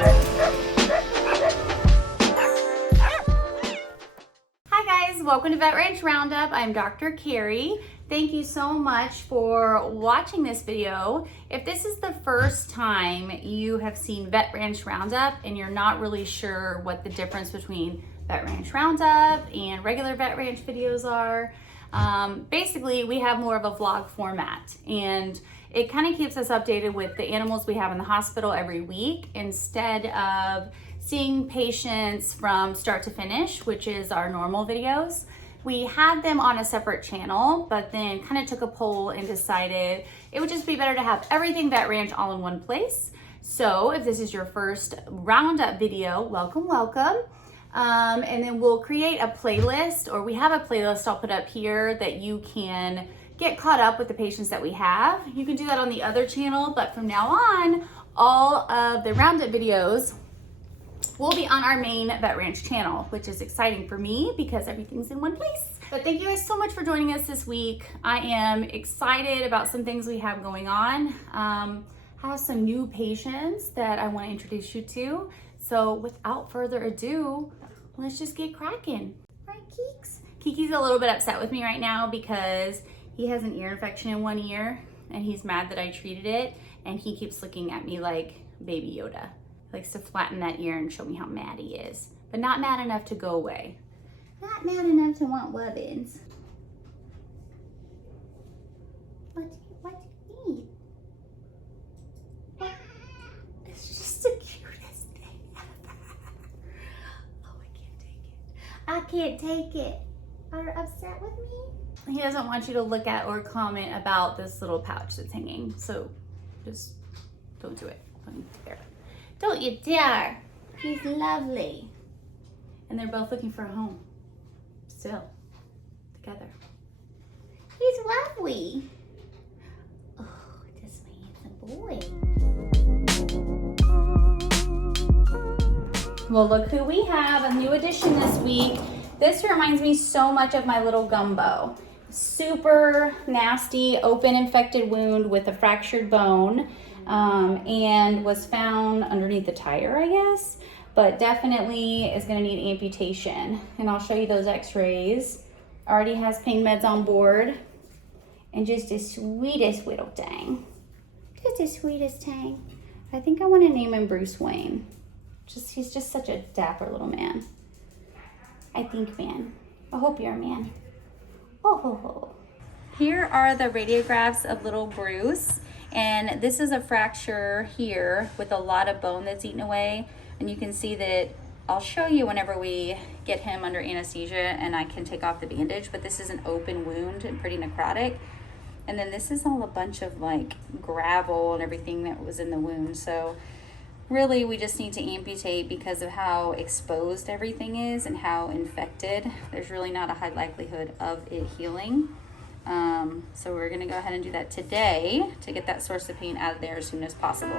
Hi guys, welcome to Vet Ranch Roundup. I'm Dr. Carrie. Thank you so much for watching this video. If this is the first time you have seen Vet Ranch Roundup and you're not really sure what the difference between Vet Ranch Roundup and regular Vet Ranch videos are, basically we have more of a vlog format, and it kind of keeps us updated with the animals we have in the hospital every week instead of seeing patients from start to finish, which is our normal videos. We had them on a separate channel, but then kind of took a poll and decided it would just be better to have everything Vet Ranch all in one place. So if this is your first Roundup video, welcome, welcome. And then we'll create a playlist, or we have a playlist I'll put up here that you can get caught up with the patients that we have. You can do that on the other channel, but from now on, all of the Roundup videos will be on our main Vet Ranch channel, which is exciting for me because everything's in one place. But thank you guys so much for joining us this week. I am excited about some things we have going on. I have some new patients that I want to introduce you to. So without further ado, let's just get cracking. Right, Keeks? Kiki's a little bit upset with me right now because he has an ear infection in one ear and he's mad that I treated it, and he keeps looking at me like Baby Yoda. He likes to flatten that ear and show me how mad he is, but not mad enough to go away. Not mad enough to want wubbins. What do you need? It's just the cutest thing ever. Oh, I can't take it. Are you upset with me? He doesn't want you to look at or comment about this little pouch that's hanging, so just don't do it. Don't you dare. Don't you dare. He's lovely. And they're both looking for a home. Still. Together. He's lovely. Oh, this man's a boy. Well, look who we have. A new addition this week. This reminds me so much of my little Gumbo. Super nasty, open infected wound with a fractured bone. And was found underneath the tire, I guess, but definitely is going to need amputation. And I'll show you those x-rays. Already has pain meds on board, and just the sweetest little thing. Just the sweetest thing. I think I want to name him Bruce Wayne. He's just such a dapper little man. I think, man. I hope you're a man. Oh ho ho. Here are the radiographs of little Bruce. And this is a fracture here with a lot of bone that's eaten away. And you can see that I'll show you whenever we get him under anesthesia and I can take off the bandage, but this is an open wound and pretty necrotic. And then this is all a bunch of like gravel and everything that was in the wound. So really we just need to amputate because of how exposed everything is and how infected. There's really not a high likelihood of it healing. So we're gonna go ahead and do that today to get that source of pain out of there as soon as possible.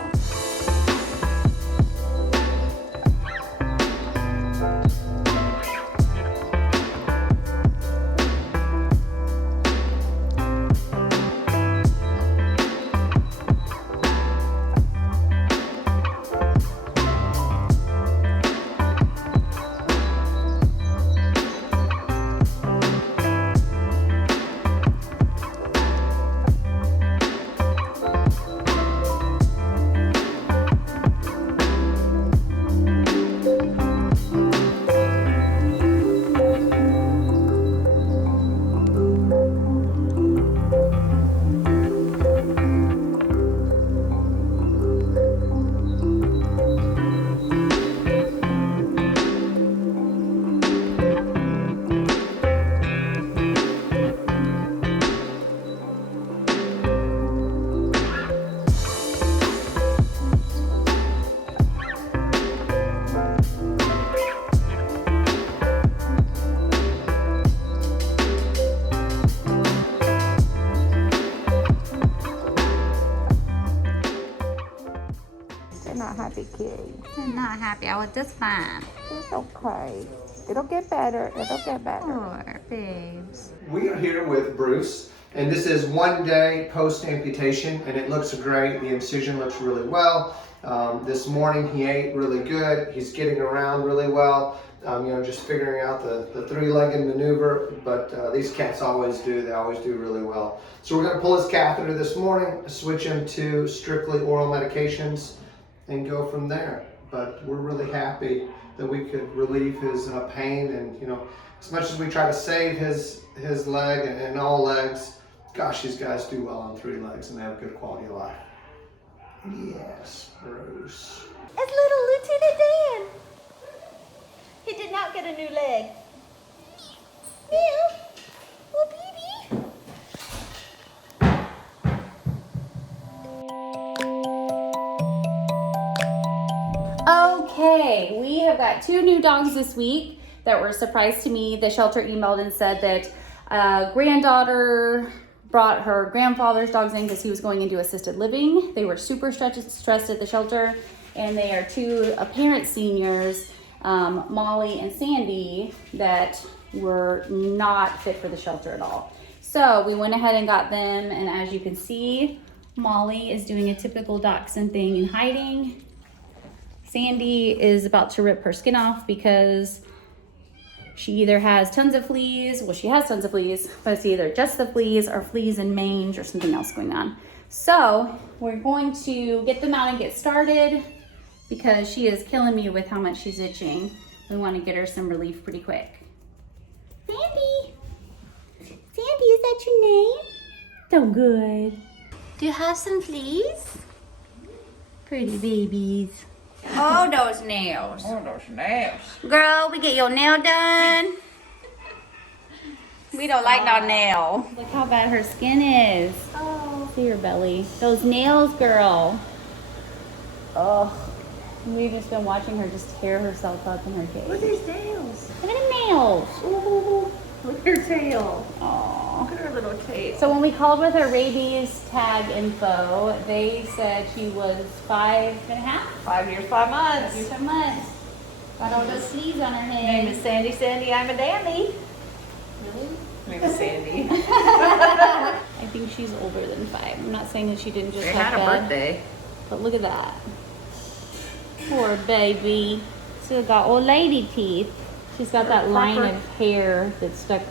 happy, Kitty. I'm not happy. I was just fine. It's okay. It'll get better. It'll get better. Poor babes. We are here with Bruce. And this is 1 day post amputation, and it looks great. The incision looks really well. This morning he ate really good. He's getting around really well. Just figuring out the three-legged maneuver, but these cats always do. They always do really well. So we're going to pull his catheter this morning, switch him to strictly oral medications, and go from there. But we're really happy that we could relieve his pain, and as much as we try to save his leg and all legs, gosh, these guys do well on 3 legs and they have good quality of life. Yes, Bruce. It's little Lieutenant Dan. He did not get a new leg. Yeah. Oh, baby. Okay, we have got 2 new dogs this week that were a surprise to me. The shelter emailed and said that granddaughter brought her grandfather's dogs in because he was going into assisted living. They were super stressed at the shelter, and they are 2 apparent seniors, Molly and Sandy, that were not fit for the shelter at all. So we went ahead and got them, and as you can see, Molly is doing a typical dachshund thing and hiding. Sandy is about to rip her skin off because she either has tons of fleas, well, she has tons of fleas, but it's either just the fleas or fleas and mange or something else going on. So we're going to get them out and get started because she is killing me with how much she's itching. We want to get her some relief pretty quick. Sandy! Sandy, is that your name? So good. Do you have some fleas? Pretty babies. Oh, those nails. Oh, those nails. Girl, we get your nail done. We don't like no nail. Look how bad her skin is. Oh, see her belly. Those nails, girl. Oh, we've just been watching her just tear herself up in her cage. Look at these nails. Look at the nails. Ooh, look at her tail. Oh. Look at her little tail. So when we called with her rabies tag info, they said she was 5.5. 5 years, 5 months. 5 years, 5 months. Got all those sleeves on her Her head. name is Sandy. Sandy, I'm a dandy. Really? Her name is Sandy. I think she's older than 5. I'm not saying that she didn't just They have had a bad, birthday. but look at that. Poor baby. Still got old lady teeth. She's got that line of hair that's stuck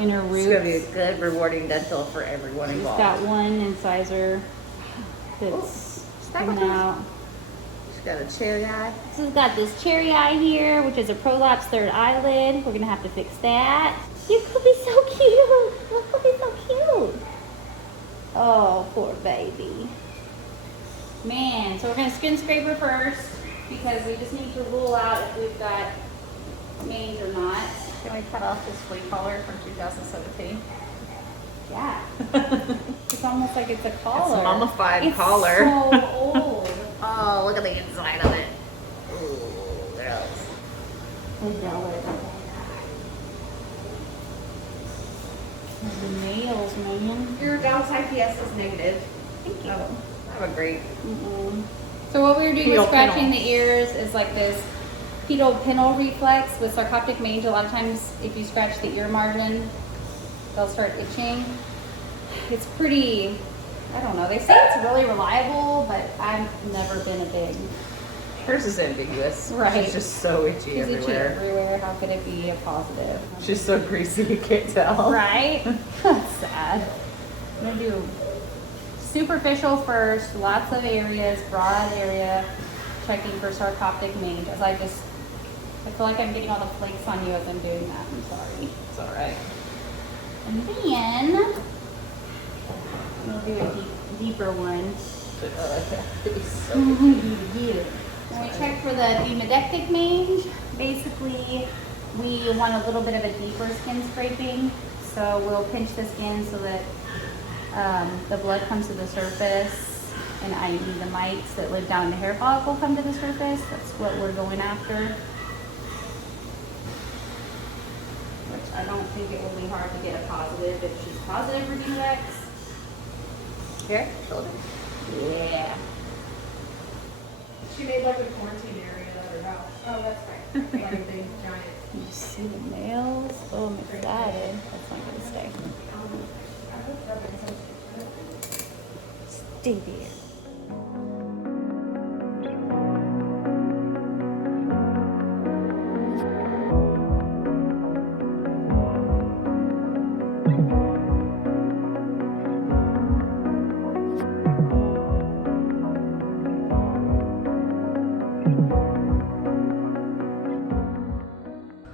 in her roots. It's going to be a good, rewarding dental for everyone She's involved. got one incisor that's coming out. She's got a cherry eye. She's got this cherry eye here, which is a prolapse third eyelid. We're gonna have to fix that. You could be so cute. Look, could be so cute. Oh, poor baby. Man, so we're gonna skin scrape her first because we just need to rule out if we've got mange or not. Can we cut off this flea collar from 2017? Yeah. It's almost like it's a collar. It's a mummified It's collar. so old. Oh, look at the inside of it. Ooh, gross. The nails, man. Your dog's IPS is negative. Thank you. Have a great. So what we were doing Pedal with scratching pinal. the ears is like this pedal pinal reflex with sarcoptic mange. A lot of times if you scratch the ear margin, they'll start itching. It's pretty, I don't know, they say it's really reliable, but I've never been a big. Hers is ambiguous. Right. She's just so itchy She's itchy everywhere. everywhere. How could it be a positive? She's so greasy you can't tell. Right? That's sad. I'm gonna do superficial first, lots of areas, broad area, checking for sarcoptic mange. As I feel like I'm getting all the flakes on you as I'm doing that. I'm sorry. It's all right. And then we'll do a deeper one. It's so When we check for the demodectic mange, basically we want a little bit of a deeper skin scraping. So we'll pinch the skin so that the blood comes to the surface, and i.e. the mites that live down in the hair follicle come to the surface. That's what we're going after. Which I don't think it will be hard to get a positive if she's positive for Demodex. Here, shoulder. Yeah. She made like a quarantine area at her house. Oh, that's right. Like a big giant. You see the nails? Oh, I'm excited. That's not gonna stay. Stay there.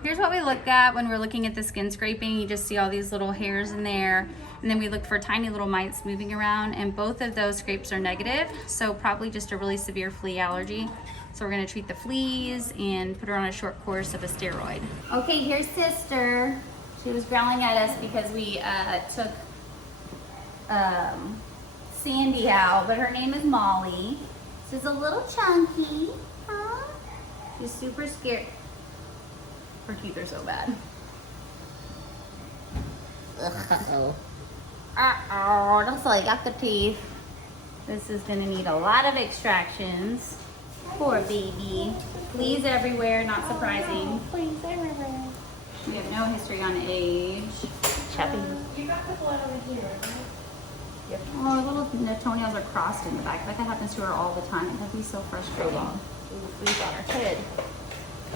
Here's what we look at when we're looking at the skin scraping. You just see all these little hairs in there, and then we look for tiny little mites moving around, and both of those scrapes are negative, so probably just a really severe flea allergy. So we're gonna treat the fleas and put her on a short course of a steroid. Okay, here's sister. She was growling at us because we took Sandy out, but her name is Molly. She's a little chunky, huh? She's super scared. Her teeth are so bad. Uh-oh. Uh-oh, looks like I got the teeth. This is gonna need a lot of extractions. Poor baby. Fleas everywhere, not surprising. Please, everywhere. We have no history on age. Chubby. You got the blood over here, right? Oh, her little toenails are crossed in the back. That happens to her all the time. That'd be so frustrating. Ooh, fleas on her head.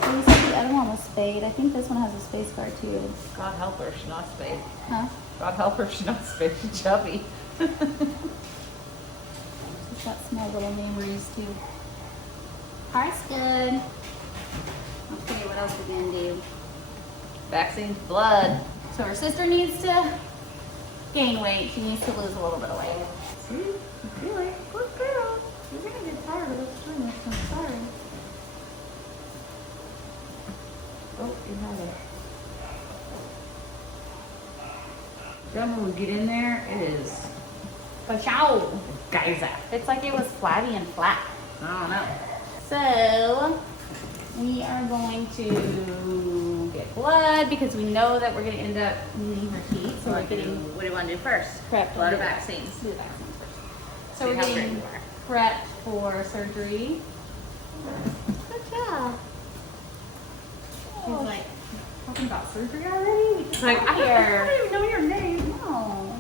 You said the other one was spayed. I think this one has a space scar too. God help her, she's not spayed. Huh? God help her, she's not spayed. She's chubby. She's got small little memories too. Heart's good. Okay, what else we gonna do? Vaccines, blood. So her sister needs to gain weight. She needs to lose a little bit of weight. See? You feel it. Good girl. You're gonna get tired of this too much. I'm sorry. Oh, you have it. Then when we get in there, it is Ka-chow. geyser. It's like it was flabby and flat. I don't know. So we are going to get blood because we know that we're going to end up needing her teeth. So we're getting What do you want to do first? prepped. Blood or Yeah. vaccines? Do the vaccines first. So See we're how getting brave you are. prepped for surgery. Good job. She's like, talking about surgery already? We just Like, got I here. don't even know your name. No.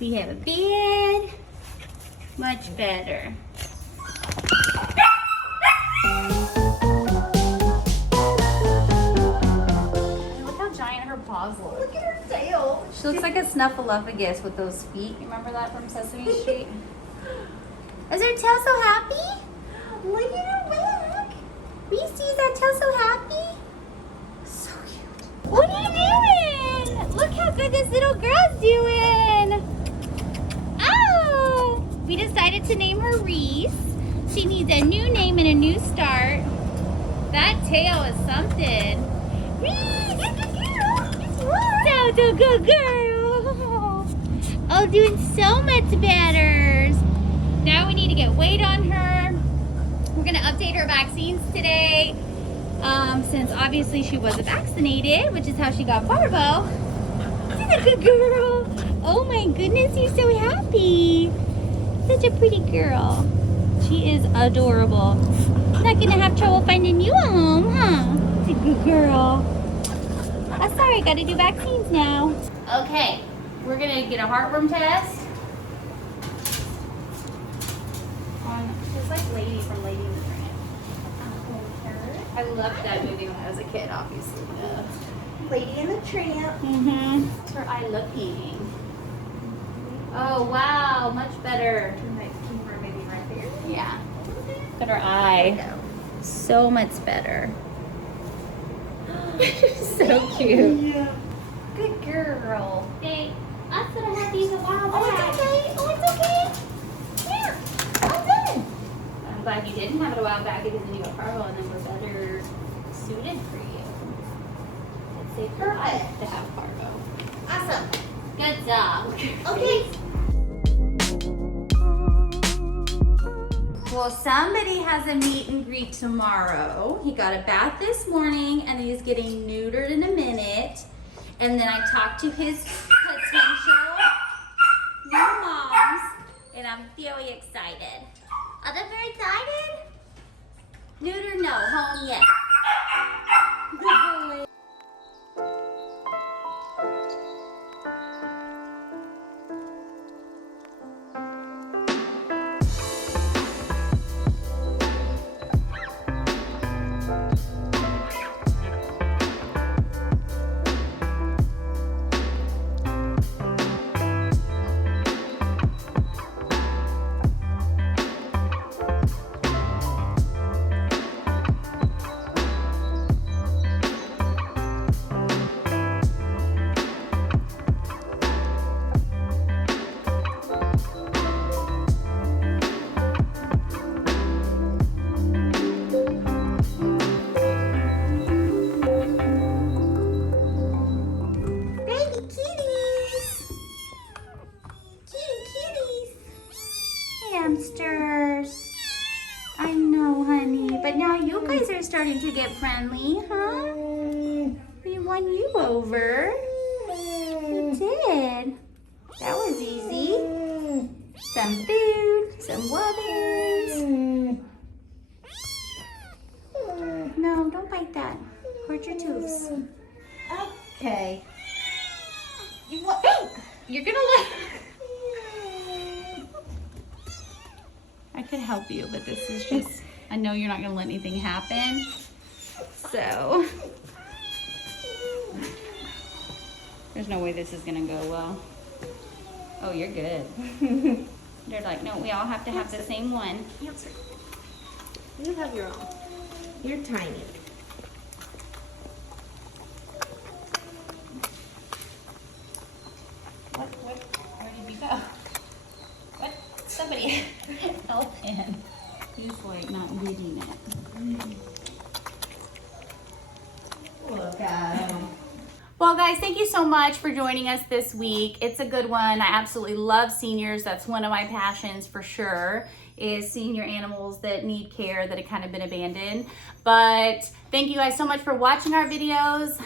We have a bed. Much better. Look how giant her paws look. Look at her tail. She looks like a snuffleupagus with those feet. You remember that from Sesame Street? Is her tail so happy? Look at her back. Reese, is that tail so happy? So cute. What are you doing? Look how good this little girl's doing. Oh! We decided to name her Reese. She needs a new name and a new start. That tail is something. Reese! Good girl! So good girl! Oh, doing so much better. Now we need to get weight on her. We're gonna update her vaccines today. Since obviously she wasn't vaccinated, which is how she got parvo. She's a good girl. Oh my goodness, you're so happy. Such a pretty girl. She is adorable. Not gonna have trouble finding you a home, huh? She's a good girl. Oh, sorry, gotta do vaccines now. Okay, we're gonna get a heartworm test. Just like Lady from Lady and the Tramp. I loved that movie when I was a kid, obviously. Lady and the Tramp. Mm-hmm. That's where I looking. Oh, wow, much better. Keep her maybe right there. Yeah. Look at her eye. So much better. So cute. Yeah. Good girl. Hey, I said I had these a while Oh, back. it's okay. Oh, it's okay. Here. I'm done. I'm glad you didn't have it a while back because then you got parvo and then we're better suited for you. It's safe for us to have parvo. Awesome. Good job. Okay. Well, somebody has a meet and greet tomorrow. He got a bath this morning and he's getting neutered in a minute. And then I talked to his potential new moms and I'm very excited. Are they very excited? Neuter, no. Home, yes. Good boy. Baby kitties. Kitty kitties. Hamsters. I know, honey. But now you guys are starting to get friendly, huh? We won you over. You did. That was easy. Some food, some wubbins. No, don't bite that. Hurt your tooths. Okay. You what? You're gonna let. I could help you, but this is just. I know you're not gonna let anything happen. So. There's no way this is gonna go well. Oh, you're good. They're like, no, we all have to have the same one. Answer. You have your own. You're tiny. Where did you go? What? Somebody help him. He's like not getting it. Look at him. Well, guys, thank you so much for joining us this week. It's a good one. I absolutely love seniors. That's one of my passions for sure, is senior animals that need care that have kind of been abandoned. But thank you guys so much for watching our videos.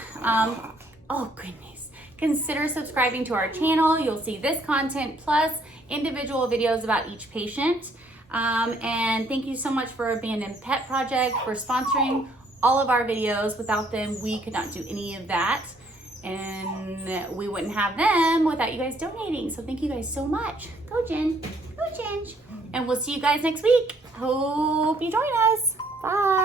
Oh, goodness. Consider subscribing to our channel. You'll see this content plus individual videos about each patient. And thank you so much for Abandoned Pet Project for sponsoring all of our videos. Without them, we could not do any of that. And we wouldn't have them without you guys donating. So thank you guys so much. Go Jen. Go Ginge. And we'll see you guys next week. Hope you join us. Bye.